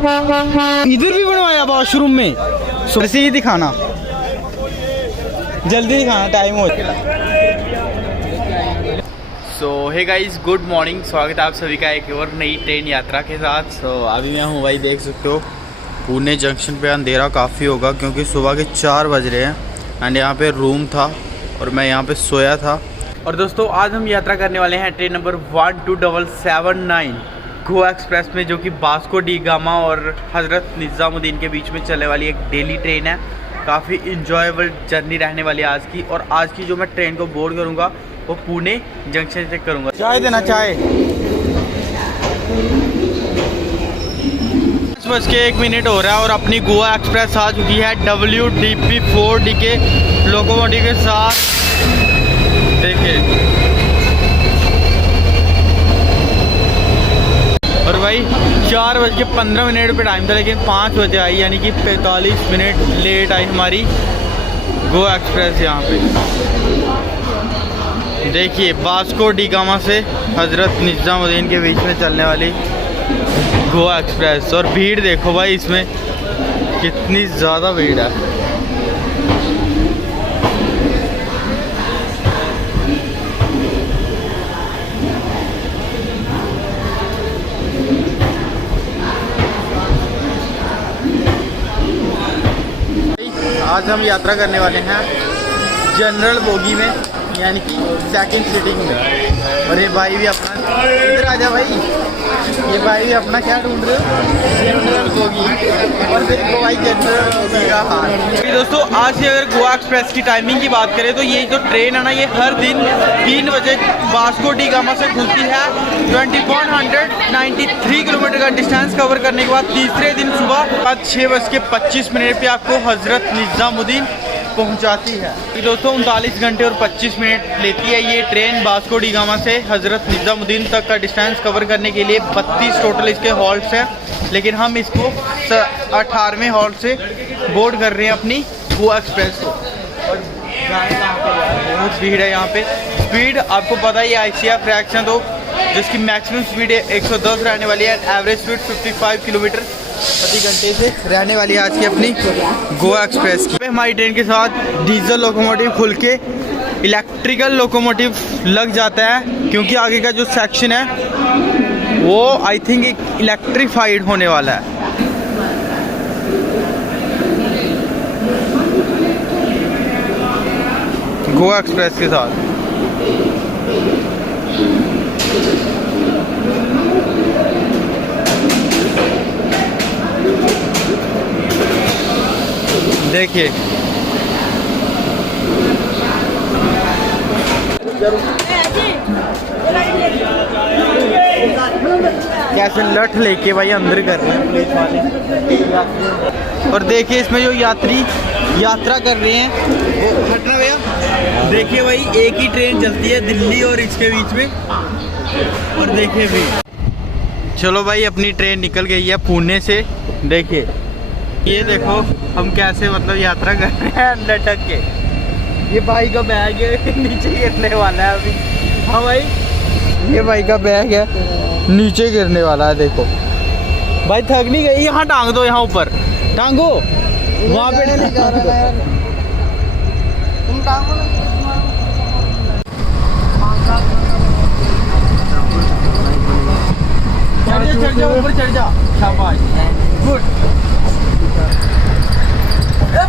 इधर भी बनवाया वॉशरूम में। से ही दिखाना, जल्दी दिखाना, टाइम हो। सो हे गाइस, गुड मॉर्निंग। स्वागत है आप सभी का एक और नई ट्रेन यात्रा के साथ। अभी मैं हूँ भाई, देख सकते हो पुणे जंक्शन पे। अंधेरा काफ़ी होगा क्योंकि सुबह के 4 बज रहे हैं एंड यहाँ पे रूम था और मैं यहाँ पे सोया था। और दोस्तों आज हम यात्रा करने वाले हैं ट्रेन नंबर 12779 गोवा एक्सप्रेस में, जो कि वास्को डी गामा और हज़रत निज़ामुद्दीन के बीच में चलने वाली एक डेली ट्रेन है। काफ़ी इंजॉयबल जर्नी रहने वाली है आज की। और आज की जो मैं ट्रेन को बोर्ड करूँगा वो पुणे जंक्शन से करूँगा। चाय देना, चाय। 5:01 हो रहा है और अपनी गोवा एक्सप्रेस आ चुकी है WDP 4D के लोकोमोटिव के साथ। देखिए, और भाई 4:15 पे टाइम था, लेकिन 5 बजे आई, यानी कि 45 मिनट लेट आई हमारी गोवा एक्सप्रेस यहाँ पे। देखिए, वास्को डी गामा से हज़रत निज़ामुद्दीन के बीच में चलने वाली गोवा एक्सप्रेस। और भीड़ देखो भाई, इसमें कितनी ज़्यादा भीड़ है। आज हम यात्रा करने वाले हैं जनरल बोगी में, यानी कि सेकंड सीटिंग में। और ये भाई भी अपना, इधर आ जा भाई, ये भाई भी अपना क्या ढूंढ रहे हो, जनरल बोगी। और देखो भाई जनरल बोगी का हाल। दोस्तों आज से अगर गोवा एक्सप्रेस की टाइमिंग की बात करें तो ये जो ट्रेन है ना, ये हर दिन 3 बजे वास्को डी गामा से खुलती है। 2193 किलोमीटर का डिस्टेंस कवर करने के बाद तीसरे दिन सुबह 6:25 पे आपको हज़रत निज़ामुद्दीन पहुंचाती है। ये दोस्तों 39 घंटे और 25 मिनट लेती है ये ट्रेन वास्को डी गामा से हज़रत निज़ामुद्दीन तक का डिस्टेंस कवर करने के लिए। 32 टोटल इसके हॉल्ट्स हैं, लेकिन हम इसको 18वें हॉल्ट से बोर्ड कर रहे हैं अपनी गोवा एक्सप्रेस को। और बहुत भीड़ है यहाँ पे। स्पीड आपको पता ही, ICF फ्रैक्शन तो जिसकी मैक्सिमम स्पीड है 110 रहने वाली है, एवरेज स्पीड 55 किलोमीटर प्रति घंटे से रहने वाली है आज की अपनी गोवा एक्सप्रेस की। हमारी ट्रेन के साथ डीजल लोकोमोटिव खुल के इलेक्ट्रिकल लोकोमोटिव लग जाता है, क्योंकि आगे का जो सेक्शन है वो आई थिंक इलेक्ट्रीफाइड होने वाला है। गोवा एक्सप्रेस के साथ देखिए कैसे लठ लेके भाई अंदर कर रहे हैं पुलिस वाले। और देखिए इसमें जो यात्री यात्रा कर रहे हैं वो, हटना भैया, देखिए भाई एक ही ट्रेन चलती है दिल्ली और इसके बीच में। और देखिए भी, चलो भाई अपनी ट्रेन निकल गई है पुणे से। देखिए ये देखो हम कैसे मतलब यात्रा कर रहे हैं लटक के। ये भाई का बैग है, नीचे गिरने वाला है अभी। हाँ भाई, ये भाई का बैग है, नीचे गिरने वाला है। देखो भाई, थक नहीं गई? यहाँ टांग दो, यहाँ ऊपर टांगो, वहाँ पे नहीं जा रहा है। तुम टांगो ना, चढ़ जा ऊपर, चढ़ जा, शाबाश, गुड। अरे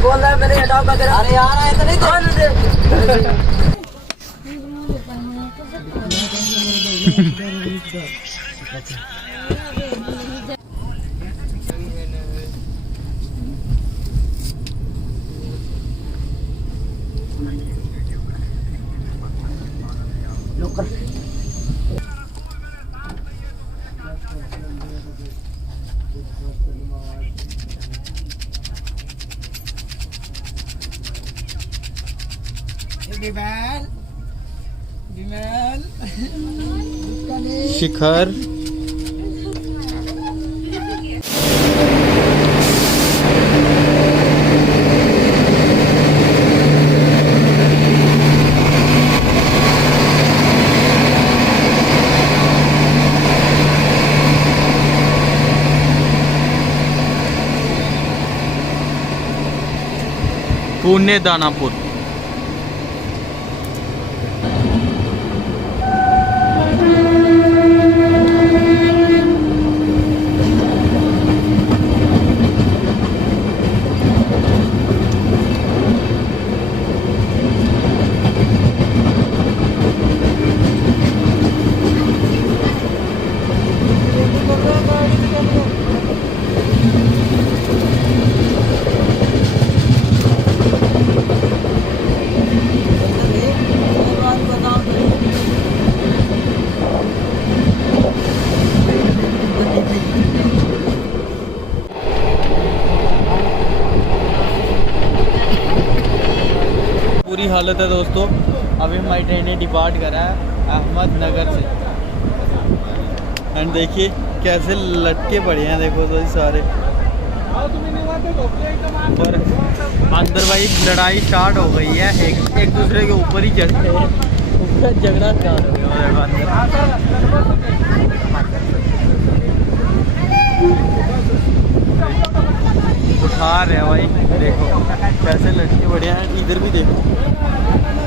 बोल रहा है मेरे हटाओ का। अरे यार ऐसा नहीं शिखर। पुणे दानापुर। बुरी हालत है दोस्तों। अभी हमारी ट्रेन ने डिपार्ट करा है अहमदनगर से। एंड देखिए कैसे लटके पड़े हैं, देखो तो सारे। और अंदर भाई लड़ाई स्टार्ट हो गई है, एक दूसरे के ऊपर ही चढ़ गए, उसका झगड़ा स्टार्ट हो गया। उठा रहे हैं भाई, देखो कैसे लटके पड़े हैं। इधर भी देखो,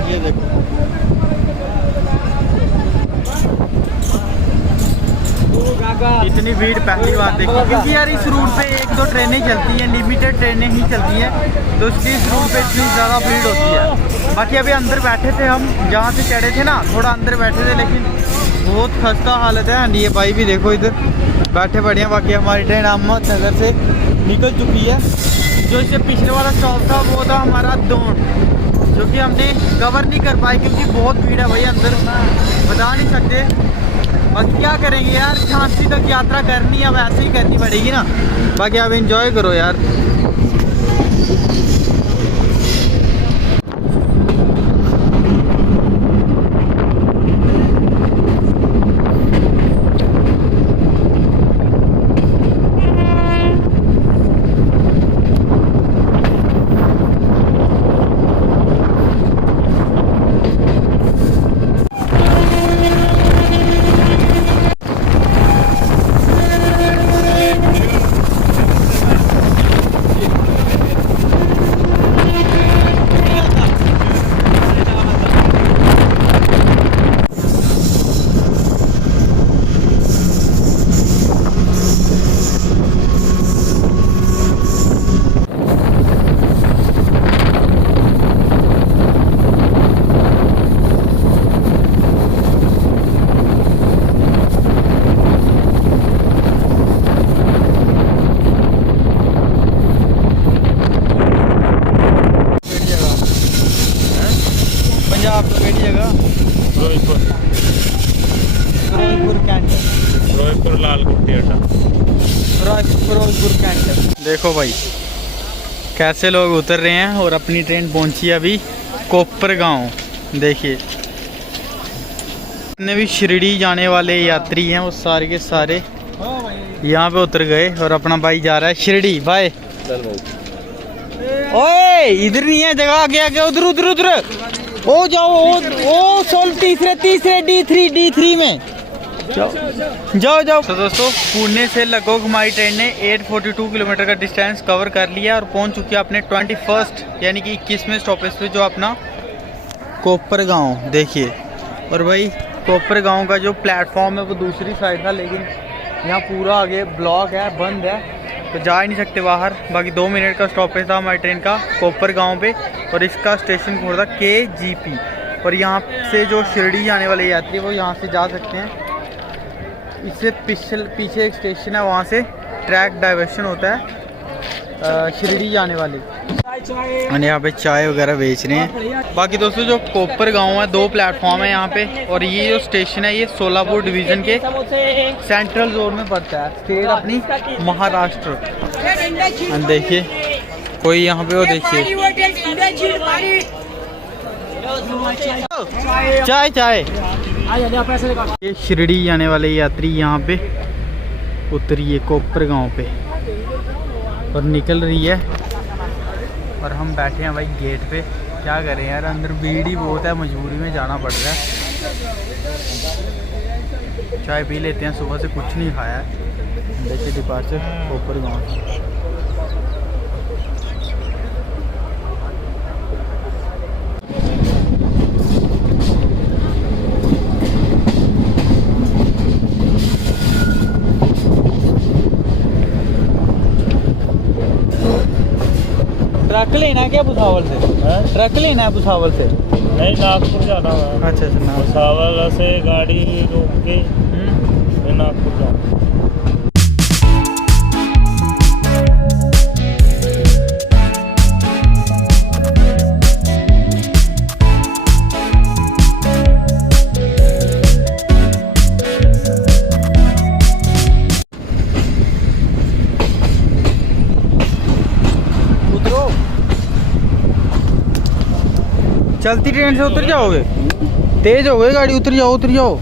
ये देखो। इतनी भीड़ पहली बार देखी, क्योंकि यार इस रूट पे एक दो ट्रेनें चलती हैं, लिमिटेड ट्रेनें ही चलती हैं, तो इसलिए इस रूट पे इतनी ज़्यादा भीड़ होती है। बाकी अभी अंदर बैठे थे हम, जहाँ से चढ़े थे ना, थोड़ा अंदर बैठे थे, लेकिन बहुत खस्ता हालत है। ये भाई भी देखो इधर बैठे पड़े हैं। बाकी हमारी ट्रेन अहमदनगर से निकल चुकी है। जो इससे पिछले वाला स्टॉप था वो था हमारा दोन, जो कि हमने कवर नहीं कर पाए क्योंकि बहुत भीड़ है भाई अंदर, बता नहीं सकते। बाकी क्या करेंगे यार, झांसी तक यात्रा करनी है, अब ऐसे ही करनी पड़ेगी ना। बाकी आप एंजॉय करो यार। फिरोजपुर कैंटर। देखो भाई कैसे लोग उतर रहे हैं और अपनी ट्रेन पहुंची अभी कोपरगांव। देखिए जितने भी शिरडी जाने वाले यात्री हैं वो सारे के सारे यहाँ पे उतर गए और अपना भाई जा रहा है शिरडी। भाई ओए इधर नहीं है जगह, आगे आगे उधर उधर उधर ओ जाओ, ओ सोल तीसरे D3 में जाओ जाओ। तो दोस्तों पुणे से लगभग हमारी ट्रेन ने 842 किलोमीटर का डिस्टेंस कवर कर लिया और पहुंच चुकी है अपने 21st यानी कि 21वें स्टॉपेज पे, जो अपना कोपरगांव। देखिए और भाई कोपरगांव का जो प्लेटफॉर्म है वो दूसरी साइड था, लेकिन यहाँ पूरा आगे ब्लॉक है, बंद है, तो जा ही नहीं सकते बाहर। बाकी 2 मिनट का स्टॉपेज था हमारी ट्रेन का कोपरगांव पे और इसका स्टेशन कोड था KGP। और यहाँ से जो शिरडी जाने वाले यात्री वो यहाँ से जा सकते हैं। इससे पीछे एक स्टेशन है, वहाँ से ट्रैक डाइवर्शन होता है शिरडी जाने वाले। और यहाँ पे चाय वगैरह बेच रहे हैं। बाकी दोस्तों जो कोपरगांव है 2 प्लेटफॉर्म है यहाँ पे, और ये जो स्टेशन है ये सोलापुर डिवीज़न के सेंट्रल जोन में पड़ता है, स्टेट अपनी महाराष्ट्र। देखिए कोई यहाँ पे वो देखिए चाय चाय। ये शिरडी जाने वाले यात्री यहाँ पे उतरिए कोपरगांव पे और निकल रही है और हम बैठे हैं भाई गेट पे। क्या करें यार, अंदर भीड़ ही बहुत है, मजबूरी में जाना पड़ रहा है। चाय पी लेते हैं, सुबह से कुछ नहीं खाया है। देखिए डिपार्चर कोपरगांव। ट्रक लेना है क्या भुसावल से? ट्रक लेना है भुसावल से? नहीं, नागपुर जाना है। अच्छा अच्छा। भुसावल से गाड़ी रोक के फिर नागपुर जाना। चलती ट्रेन से उतर जाओगे? तेज हो गई गाड़ी, उतर जाओ उतर जाओ।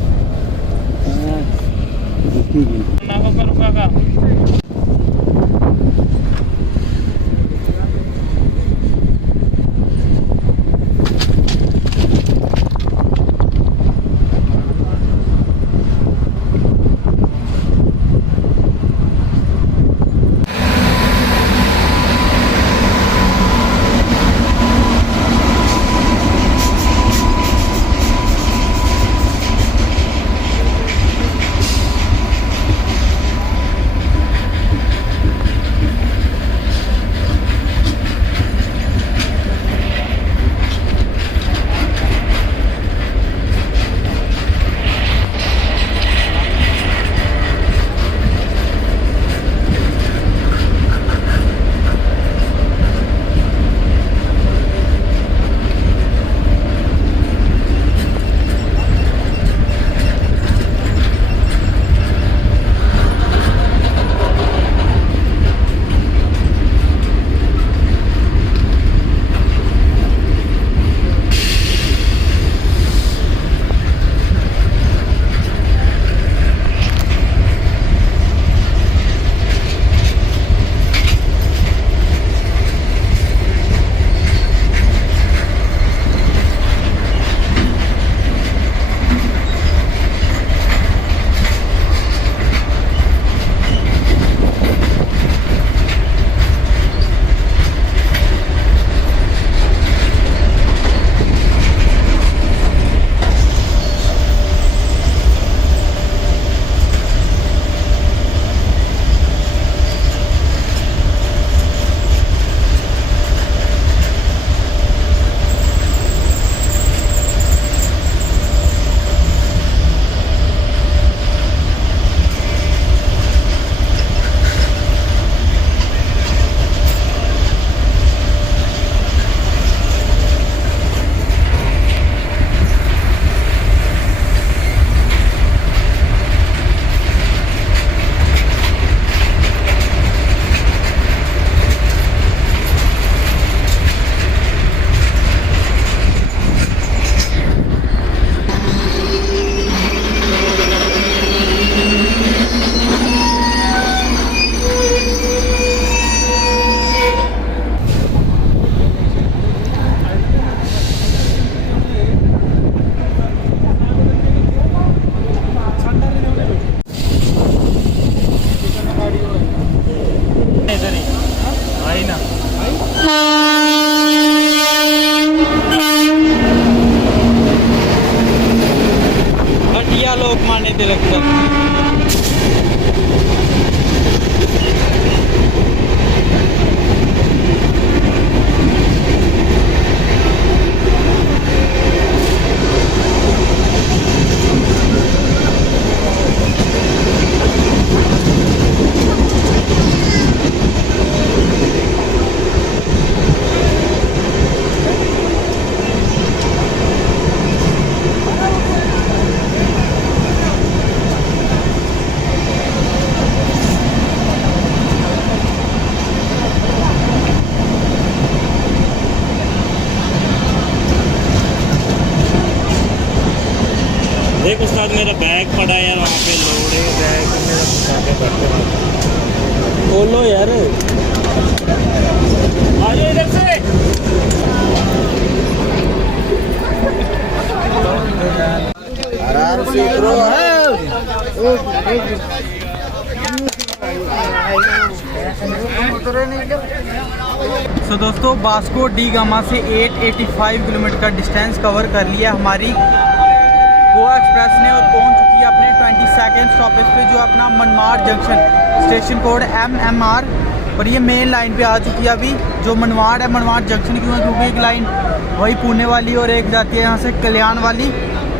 लोकमान्य तिलक देख उस्ताद मेरा बैग पड़ा है यार वहाँ पे, लोड है बैग मेरा के बैठते वहाँ खोलो यार, आ जाओ इधर से। आराम से उतरो। सो दोस्तों बास्को डी गामा से 885 किलोमीटर का डिस्टेंस कवर कर लिया हमारी गोवा एक्सप्रेस ने और पहुंच चुकी है अपने 22nd स्टॉपेज पे, जो अपना Manmad junction, station code MMR और ये मेन लाइन पे आ चुकी है अभी, जो मनमाड़ है। मनमाड़ जंक्शन क्यों है? क्योंकि एक लाइन वही पुणे वाली और एक जाती है यहाँ से कल्याण वाली,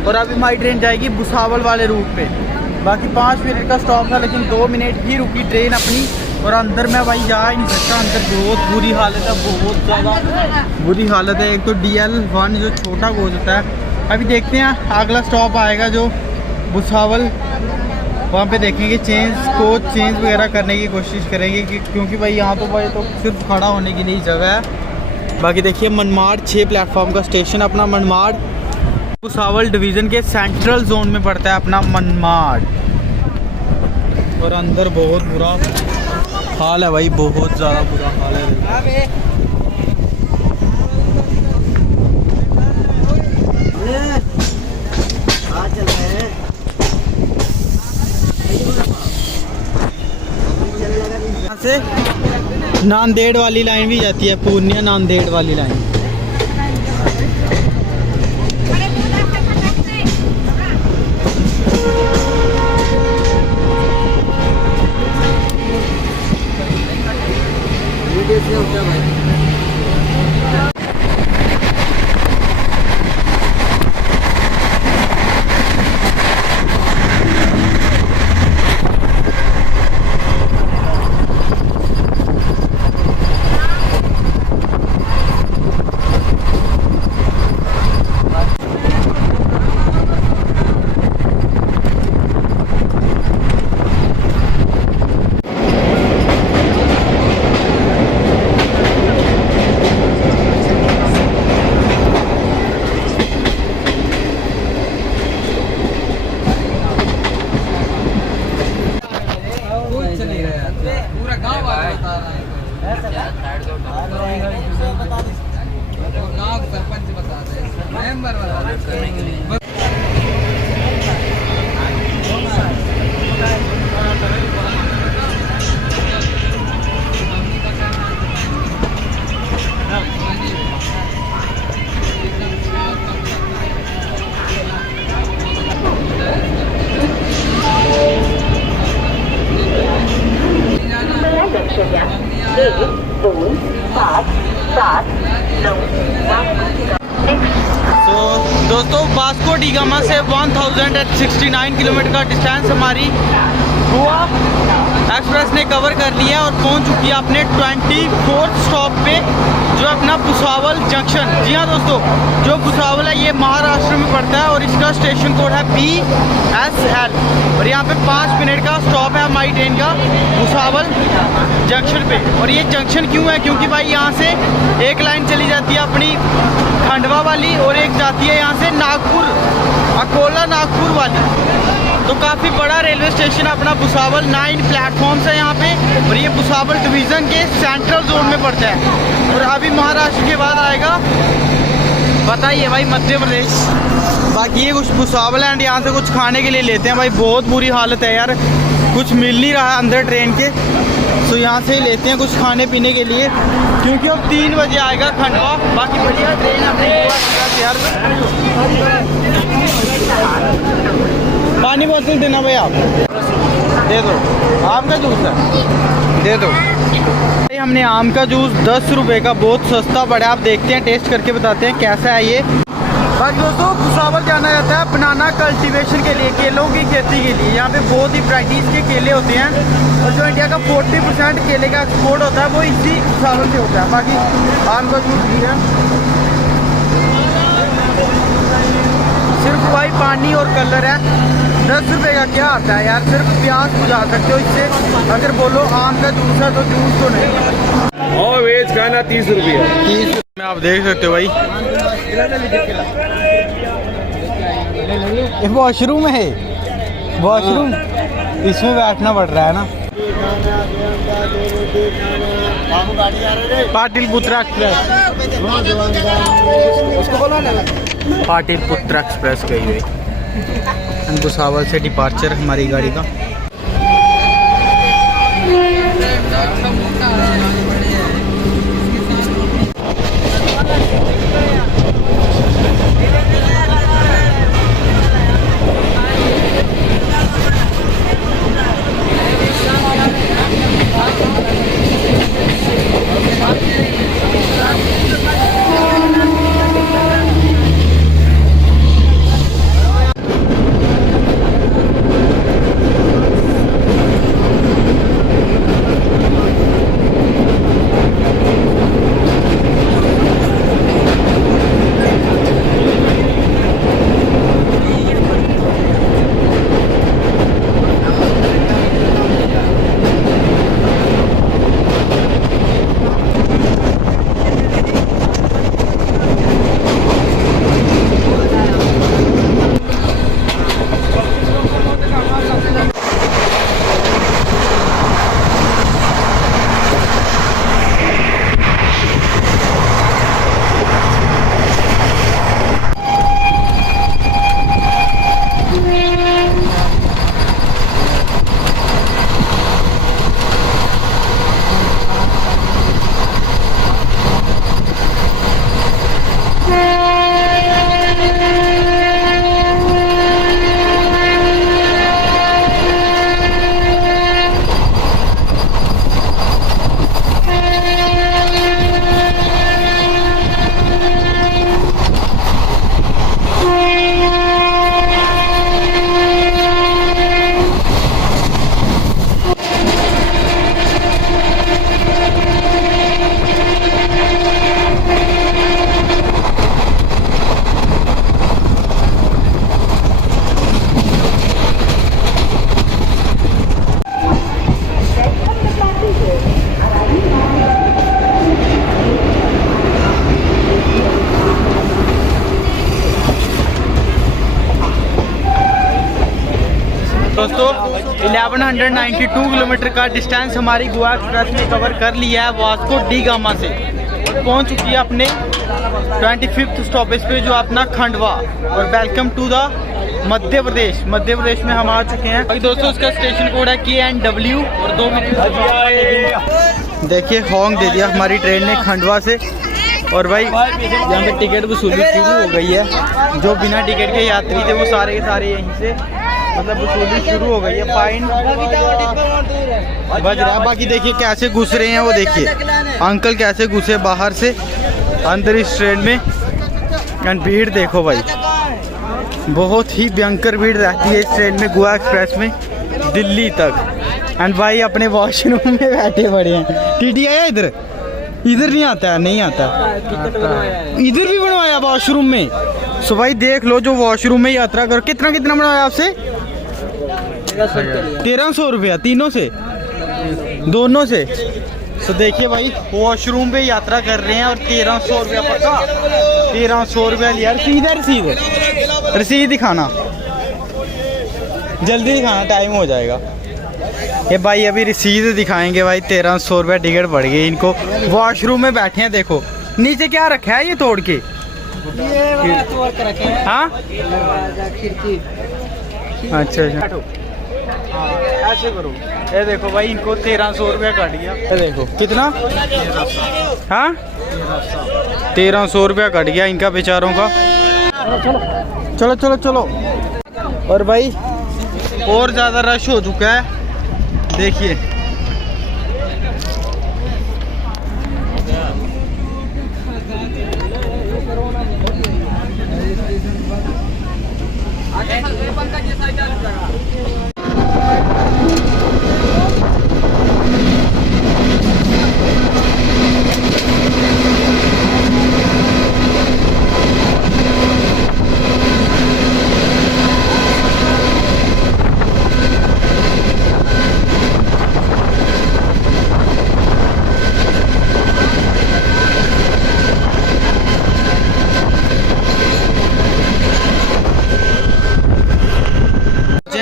और अभी हमारी ट्रेन जाएगी भुसावल वाले रूट पे। बाकी 5 मिनट का स्टॉप था, लेकिन 2 मिनट ही रुकी ट्रेन अपनी। और अंदर मैं भाई जा ही नहीं सकता, अंदर बहुत बुरी हालत है, बहुत ज़्यादा बुरी हालत है। एक तो DL1 जो छोटा कोच होता है। अभी देखते हैं अगला स्टॉप आएगा जो भुसावल, वहाँ पे देखेंगे कोच चेंज वगैरह करने की कोशिश करेंगे क्योंकि भाई यहाँ तो भाई तो सिर्फ खड़ा होने के लिए जगह है। बाकी देखिए मनमाड़ 6 प्लेटफॉर्म का स्टेशन अपना मनमाड़, भुसावल डिवीज़न के सेंट्रल जोन में पड़ता है अपना मनमाड़। और अंदर बहुत बुरा हाल है भाई, बहुत ज़्यादा बुरा हाल है। यहाँ से नांदेड़ वाली लाइन भी जाती है, पूर्णिया नांदेड़ वाली लाइन। दोस्तों वास्को डी गामा से 1069 किलोमीटर का डिस्टेंस हमारी गोवा एक्सप्रेस ने कवर कर लिया और पहुंच चुकी है अपने 24th स्टॉप पे, जो अपना भुसावल जंक्शन। जी हाँ दोस्तों, जो भुसावल है ये महाराष्ट्र में पड़ता है और इसका स्टेशन कोड है BSL। और यहाँ पे 5 मिनट का स्टॉप है हमारी ट्रेन का भुसावल जंक्शन पे। और ये जंक्शन क्यों है? क्योंकि भाई यहाँ से एक लाइन चली जाती है अपनी खंडवा वाली और एक जाती है यहाँ से नागपुर, अकोला नागपुर वाली। तो काफ़ी बड़ा रेलवे स्टेशन अपना भुसावल, 9 प्लेटफॉर्म्स है यहाँ पे। और ये भुसावल डिवीज़न के सेंट्रल जोन में पड़ता है। और अभी महाराष्ट्र के बाद आएगा बताइए भाई मध्य प्रदेश। बाकी ये कुछ भुसावल एंड यहाँ से कुछ खाने के लिए लेते हैं भाई, बहुत बुरी हालत है यार, कुछ मिल नहीं रहा है अंदर ट्रेन के। तो यहाँ से ही लेते हैं कुछ खाने पीने के लिए, क्योंकि अब 3 बजे आएगा खंडवा। बाकी बढ़िया ट्रेन अपने यार। पानी बोतल देना भाई, आप दे दो। आम का जूस है, दे दो भाई। हमने आम का जूस 10 रुपये का, बहुत सस्ता पड़ा। आप देखते हैं, टेस्ट करके बताते हैं कैसा है ये। बाकी दोस्तों भुसावल जाना जाता है बनाना कल्टीवेशन के लिए, केलों की खेती के लिए। यहाँ पे बहुत ही वैराइटीज़ के केले होते हैं और जो इंडिया का 40% केले का एक्सपोर्ट होता है वो इसी भुसावल से होता है। बाकी आम का जूस भी है, सिर्फ भाई पानी और कलर है। 10 रुपये का क्या आता है यार, सिर्फ प्याज बुझा सकते हो इससे। अगर बोलो आम का जूस है तो जूस तो नहीं। और वेज खाना 30 रुपये। 30 में आप देख सकते हो भाई, ये वॉशरूम है, वॉशरूम इसमें बैठना पड़ रहा है ना। पाटिल पुत्र एक्सप्रेस, पाटिल पुत्र एक्सप्रेस गई हुई भुसावल से डिपार्चर हमारी गाड़ी का। दोस्तों 1192 किलोमीटर का डिस्टेंस हमारी गोवा एक्सप्रेस ने कवर कर लिया है वास्को डी गामा से, और पहुंच चुकी है अपने 25th स्टॉपेज पे जो अपना खंडवा। और welcome to the Madhya Pradesh में हम आ चुके हैं। अभी दोस्तों उसका स्टेशन कोड है KNW और 2 मिनट। देखिए हॉन्ग दे दिया हमारी ट्रेन ने खंडवा से। और भाई यहाँ पे टिकट वसूली शुरू हो गई है। जो बिना टिकट के यात्री थे वो सारे के सारे यहीं से मतलब वसूली शुरू हो गई है। फाइन बज रहा है। बाकी देखिए कैसे घुस रहे हैं वो, देखिए अंकल कैसे घुसे बाहर से अंदर इस ट्रेन में। एंड भीड़ देखो भाई, बहुत ही भयंकर भीड़ रहती है इस ट्रेन में गोवा एक्सप्रेस में दिल्ली तक। एंड भाई अपने वॉशरूम में बैठे पड़े हैं। टीटी आया इधर? इधर नहीं आता है, नहीं आता। इधर भी बनवाया वॉशरूम में। सो भाई देख लो जो वॉशरूम में यात्रा करो। कितना बनवाया आपसे? 1300 रुपया तीनों से, दोनों से। तो देखिए भाई वॉशरूम पे यात्रा कर रहे हैं और 1300 रुपया पक्का। 1300 रुपया लिया। रसीद दिखाना, जल्दी दिखाना, टाइम हो जाएगा। ये भाई अभी रसीद दिखाएंगे भाई। 1300 रुपया टिकट पड़ गई इनको। वॉशरूम में बैठे हैं, देखो नीचे क्या रखा है ये तोड़ के। हाँ अच्छा ऐसे करो। ये देखो भाई इनको 1300 रुपया कट गया। ये देखो कितना, हाँ 1300 रुपया कट गया इनका बेचारों का। चलो। और भाई और ज़्यादा रश हो चुका है, देखिए।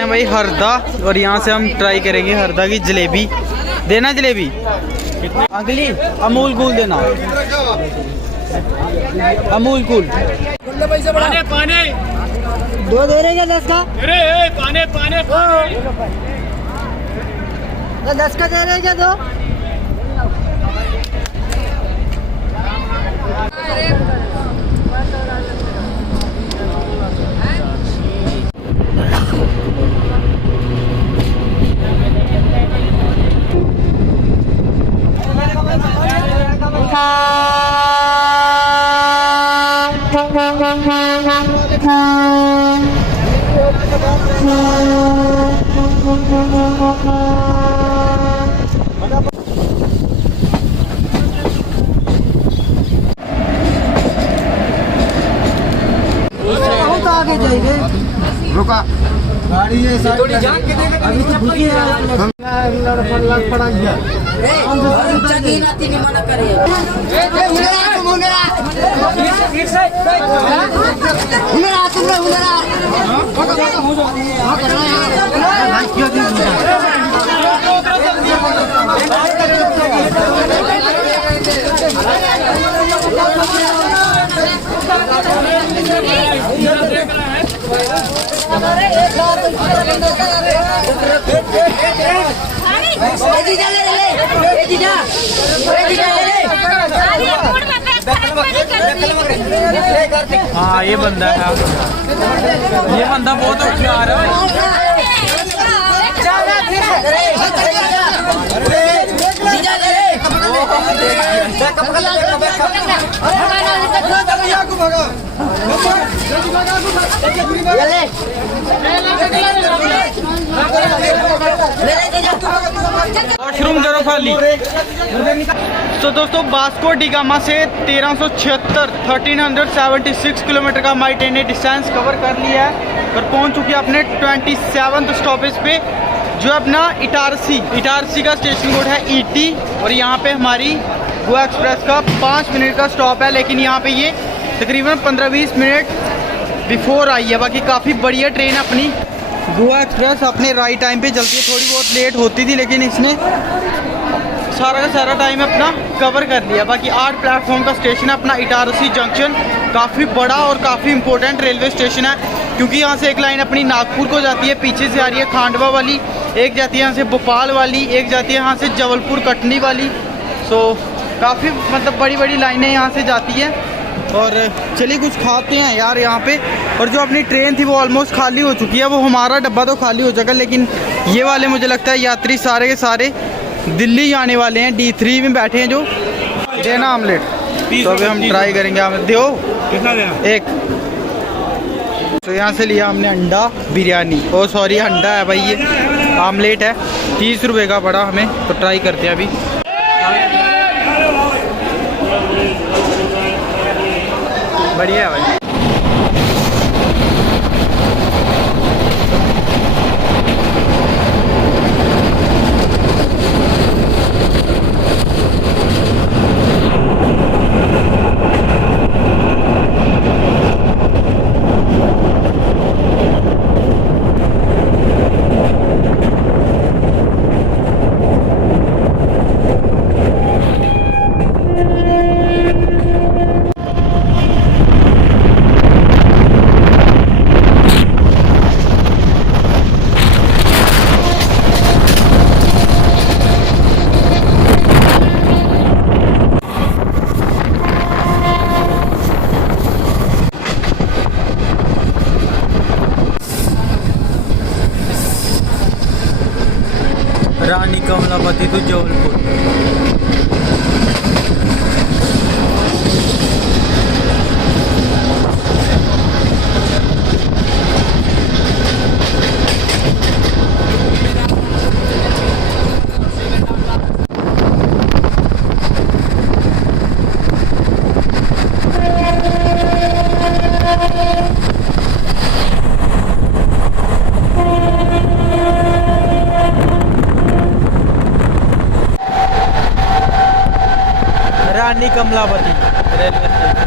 भाई हरदा, और यहाँ से हम ट्राई करेंगे हरदा की जलेबी। देना जलेबी अगली अमूल कूल देना, अमूल कूल। पाने 2 दे रहे क्या 10 का? पाने 10 का दे रहे क्या 2? आगे जाइए, रुका गाड़ी है थोड़ी जान के देखे अभी तो भूखी है। लड़ पड़ा गया। जगीन आती नहीं मना करे। हाँ ये बंदा है, ये बंदा बहुत होशियार है। वॉशरूम करो खाली। तो दोस्तों वास्को डी गामा से 1376 किलोमीटर का हमारी ट्रेन ने डिस्टेंस कवर कर लिया है और पहुंच चुकी है अपने 27th स्टॉपेज पे जो अपना इटारसी का स्टेशन कोड है ET। और यहाँ पे हमारी गोवा एक्सप्रेस का 5 मिनट का स्टॉप है, लेकिन यहाँ पे ये तकरीबन 15-20 मिनट बिफोर आई है। बाकी काफ़ी बढ़िया ट्रेन अपनी गोवा एक्सप्रेस अपने राइट टाइम पे चलती है, थोड़ी बहुत लेट होती थी लेकिन इसने सारा का सारा टाइम अपना कवर कर लिया। बाकी 8 प्लेटफॉर्म का स्टेशन है अपना इटारसी जंक्शन, काफ़ी बड़ा और काफ़ी इंपॉर्टेंट रेलवे स्टेशन है क्योंकि यहाँ से एक लाइन अपनी नागपुर को जाती है, पीछे से आ रही है खांडवा वाली, एक जाती है यहाँ से भोपाल वाली, एक जाती है यहाँ से जबलपुर कटनी वाली। सो काफ़ी मतलब बड़ी बड़ी लाइनें यहाँ से जाती हैं। और चलिए कुछ खाते हैं यार यहाँ पे। और जो अपनी ट्रेन थी वो ऑलमोस्ट खाली हो चुकी है, वो हमारा डब्बा तो खाली हो जाएगा लेकिन ये वाले मुझे लगता है यात्री सारे के सारे दिल्ली जाने वाले हैं। D3 में बैठे हैं जो। देना आमलेट, तो अभी हम ट्राई करेंगे आमलेट। दो कितना देना? एक। तो यहाँ से लिया हमने अंडा बिरयानी, ओ सॉरी अंडा है भाई, ये आमलेट है, 30 रुपये का पड़ा हमें। तो ट्राई करते हैं अभी। बढ़िया है भाई। Rani Kamlapati to Jabalpur. Rani Kamlapati railway station.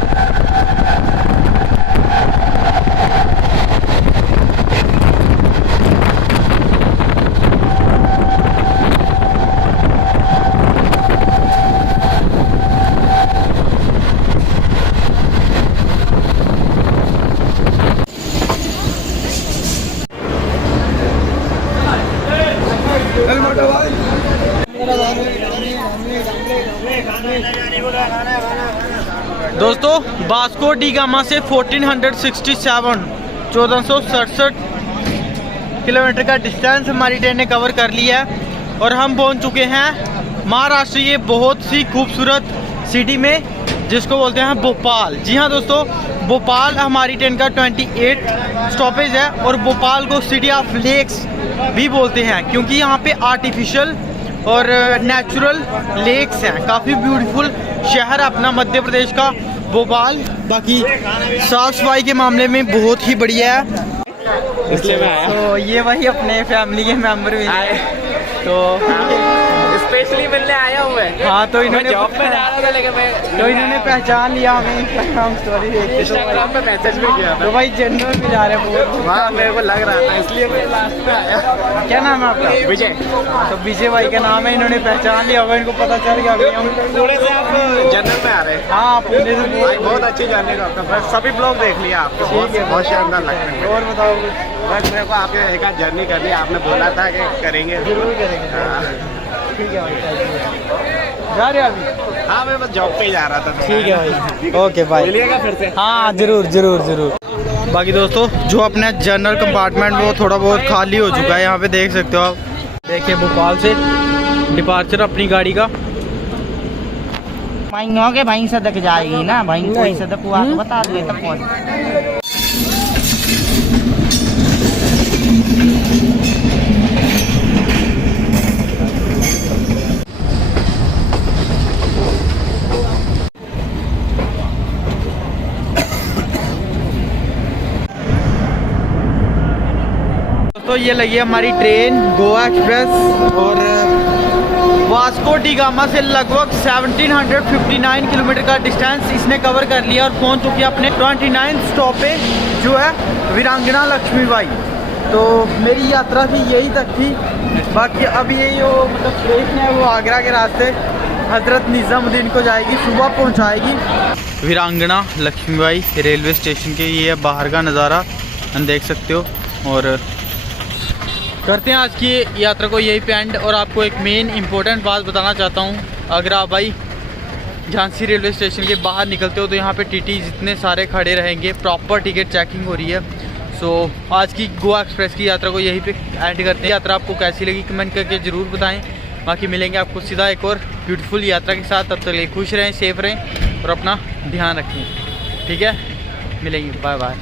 दोस्तों वास्को डी गामा से 1467 किलोमीटर का डिस्टेंस हमारी ट्रेन ने कवर कर लिया है और हम पहुंच चुके हैं महाराष्ट्र ये बहुत सी खूबसूरत सिटी में जिसको बोलते हैं भोपाल। जी हाँ दोस्तों, भोपाल हमारी ट्रेन का 28 स्टॉपेज है और भोपाल को सिटी ऑफ लेक्स भी बोलते हैं क्योंकि यहाँ पे आर्टिफिशियल और नेचुरल लेक्स हैं। काफ़ी ब्यूटीफुल शहर है अपना मध्य प्रदेश का भोपाल। बाकी साफ सफाई के मामले में बहुत ही बढ़िया है, इसलिए मैं आया। तो ये वही अपने फैमिली के मेंबर भी आए, तो स्पेशली मिलने आया हूँ मैं। हाँ तो इन्होंने जॉब पे जा रहा था लेकिन मैं तो इन्होंने पहचान लिया हमें इंस्टाग्राम स्टोरी देख के। इंस्टाग्राम पे मैसेज भी किया था। तो भाई जनरल में जा रहे हैं बहुत। वहाँ मेरे को लग रहा था इसलिए मैं लास्ट में आया। क्या नाम है आपका? विजय। तो विजय भाई का नाम है, इन्होंने पहचान लिया होगा, इनको पता चल गया अभी हम पुणे से आप जनरल में आ रहे हैं? हाँ पुणे से। भाई बहुत अच्छी जर्नी करता है, सभी ब्लॉग देख लिया आपको, बहुत शानदार लगता है। और बताओ कुछ। बस मेरे को आपके एक आध जर्नी करनी है, आपने बोला था कि करेंगे। जरूर करेंगे। हाँ। ठीक है भाई, जा रहे हो अभी? हाँ मैं बस जॉब पे ही जा रहा था। ठीक है भाई, ओके बाय। मिलिएगा फिर से। हाँ जरूर जरूर जरूर। बाकी दोस्तों जो अपना जनरल कंपार्टमेंट वो थोड़ा बहुत खाली हो चुका है, यहाँ पे देख सकते हो आप। देखिए भोपाल से डिपार्चर अपनी गाड़ी का। भाई होगे भाई सदक जाएगी ना भाई, कोई सदक हुआ तो बता दो तब कौन। तो ये लगी है हमारी ट्रेन गोवा एक्सप्रेस और वास्को डी गामा से लगभग 1759 किलोमीटर का डिस्टेंस इसने कवर कर लिया और पहुंच चुकी है अपने 29 स्टॉपेज जो है वीरांगना लक्ष्मीबाई। तो मेरी यात्रा भी यही तक थी। बाकी अब ये जो मतलब ट्रेन है वो आगरा के रास्ते हज़रत निज़ामुद्दीन को जाएगी, सुबह पहुंचाएगी। वीरांगना लक्ष्मीबाई रेलवे स्टेशन के ये है बाहर का नज़ारा, हम देख सकते हो। और करते हैं आज की यात्रा को यही पे एंड। और आपको एक मेन इंपॉर्टेंट बात बताना चाहता हूँ, अगर आप भाई झांसी रेलवे स्टेशन के बाहर निकलते हो तो यहाँ पे टीटी जितने सारे खड़े रहेंगे, प्रॉपर टिकट चेकिंग हो रही है। सो आज की गोवा एक्सप्रेस की यात्रा को यहीं पे एंड करते हैं। यात्रा आपको कैसी लगी कमेंट करके ज़रूर बताएं। बाकी मिलेंगे आपको सीधा एक और ब्यूटीफुल यात्रा के साथ। तब तक लिए खुश रहें, सेफ रहें और अपना ध्यान रखें। ठीक है, मिलेंगे, बाय बाय।